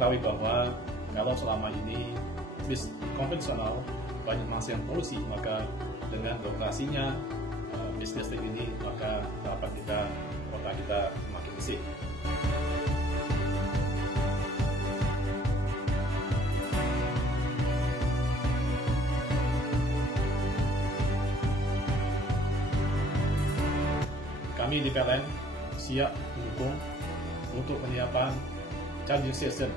ketahui bahwa kalau selama ini bis konvensional banyak menghasilkan polusi, maka dengan beroperasinya bis listrik ini, maka harapan kita kota kita makin bersih. Kami di PLN siap mendukung untuk penyiapan charging station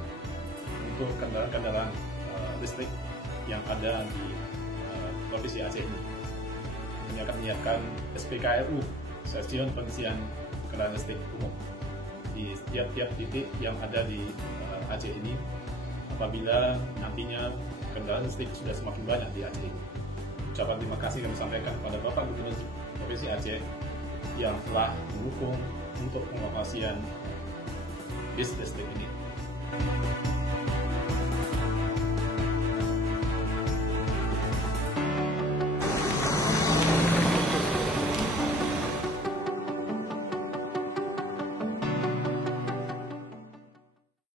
untuk kendaraan-kendaraan listrik yang ada di Provinsi Aceh ini. Kami akan menyiapkan SPKLU, stasiun pengisian kendaraan listrik umum, di tiap-tiap titik yang ada di Aceh ini. Apabila nantinya kendaraan listrik sudah semakin banyak di Aceh ini, ucapan terima kasih kami sampaikan kepada Bapak Gubernur Provinsi Aceh yang telah mendukung untuk pengoperasian bis listrik ini.